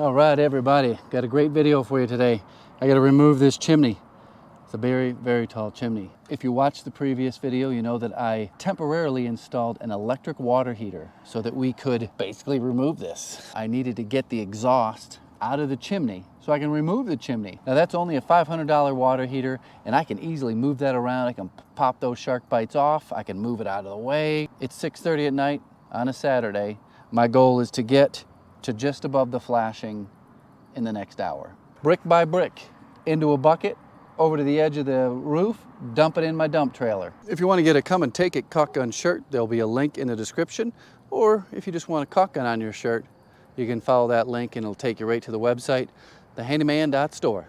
All right, everybody, got a great video for you today. I got to remove this chimney. It's a very, very tall chimney. If you watched the previous video, you know that I temporarily installed an electric water heater so that we could basically remove this. I needed to get the exhaust out of the chimney so I can remove the chimney. Now that's only a $500 water heater, and I can easily move that around. I can pop those shark bites off. I can move it out of the way. It's 6:30 at night on a Saturday. My goal is to get to just above the flashing in the next hour. Brick by brick, into a bucket, over to the edge of the roof, dump it in my dump trailer. If you want to get a come and take it caulk gun shirt, there'll be a link in the description. Or if you just want a caulk gun on your shirt, you can follow that link and it'll take you right to the website, thehandyman.store.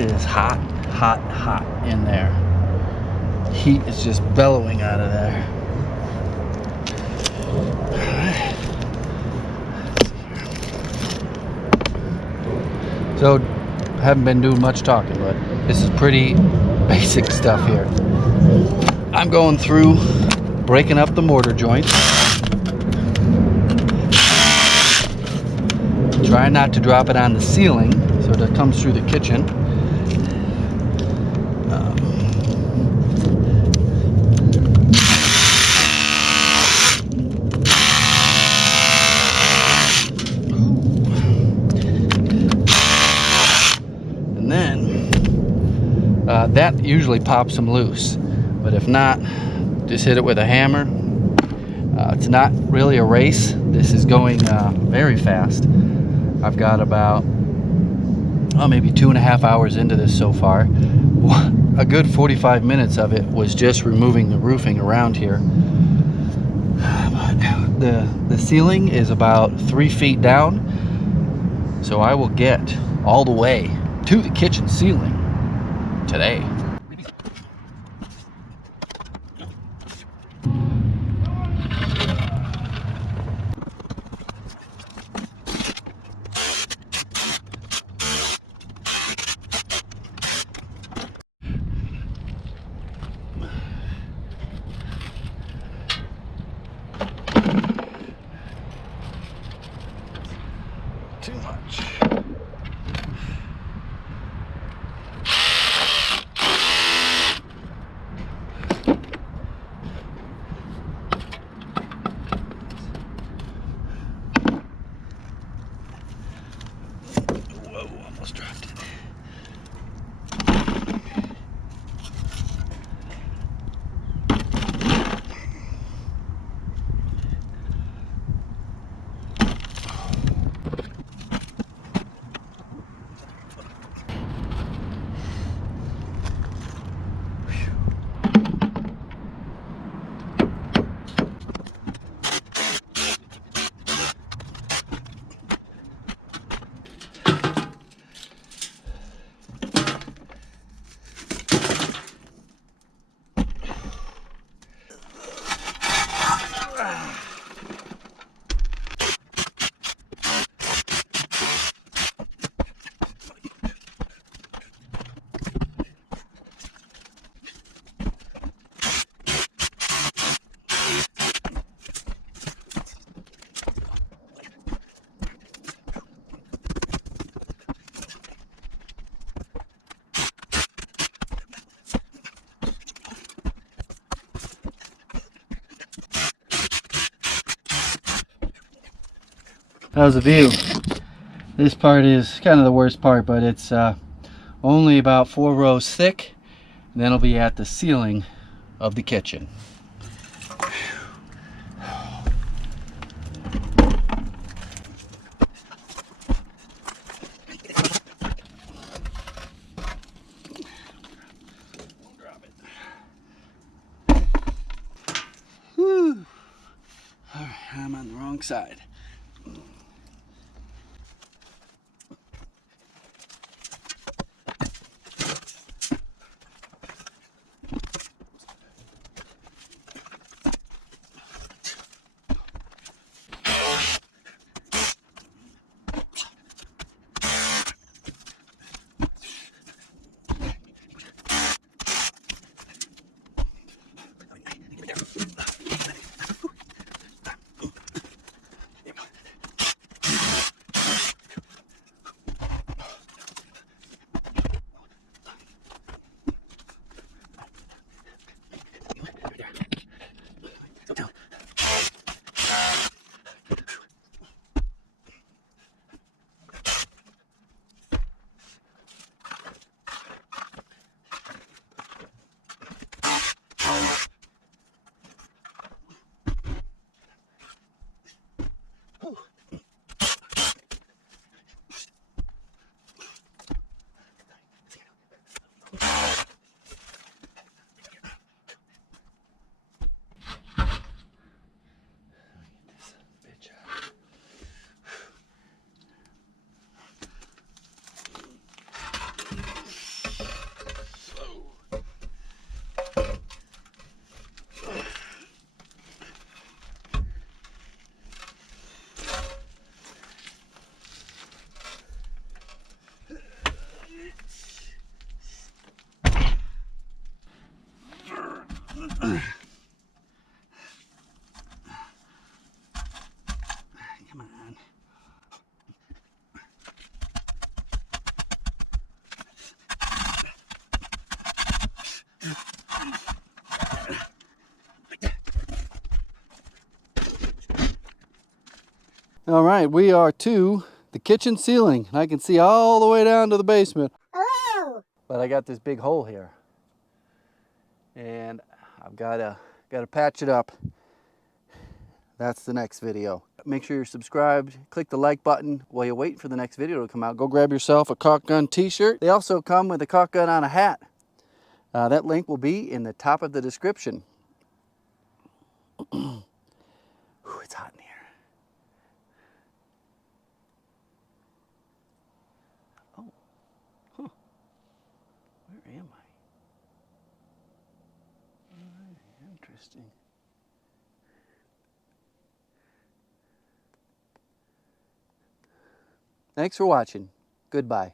It is hot, hot, hot in there. Heat is just bellowing out of there. So, I haven't been doing much talking, but this is pretty basic stuff here. I'm going through, breaking up the mortar joints. Trying not to drop it on the ceiling so that it comes through the kitchen. And then that usually pops them loose, but if not, just hit it with a hammer. It's not really a race. This is going very fast. I've got about maybe 2.5 hours into this so far. A good 45 minutes of it was just removing the roofing around here. But the ceiling is about 3 feet down, so I will get all the way to the kitchen ceiling today. Too much. Whoa, almost dropped it. How's the view? This part is kind of the worst part, but it's only about 4 rows thick, and then it'll be at the ceiling of the kitchen. Whew. All right, I'm on the wrong side. Bitch. All right, we are to the kitchen ceiling. I can see all the way down to the basement. Hello! But I got this big hole here. And I've gotta patch it up. That's the next video. Make sure you're subscribed, click the like button while you wait for the next video to come out. Go grab yourself a caulk gun t-shirt. They also come with a caulk gun on a hat. That link will be in the top of the description. Ooh, it's hot in here. Oh, huh. Where am I? Interesting. Thanks for watching. Goodbye.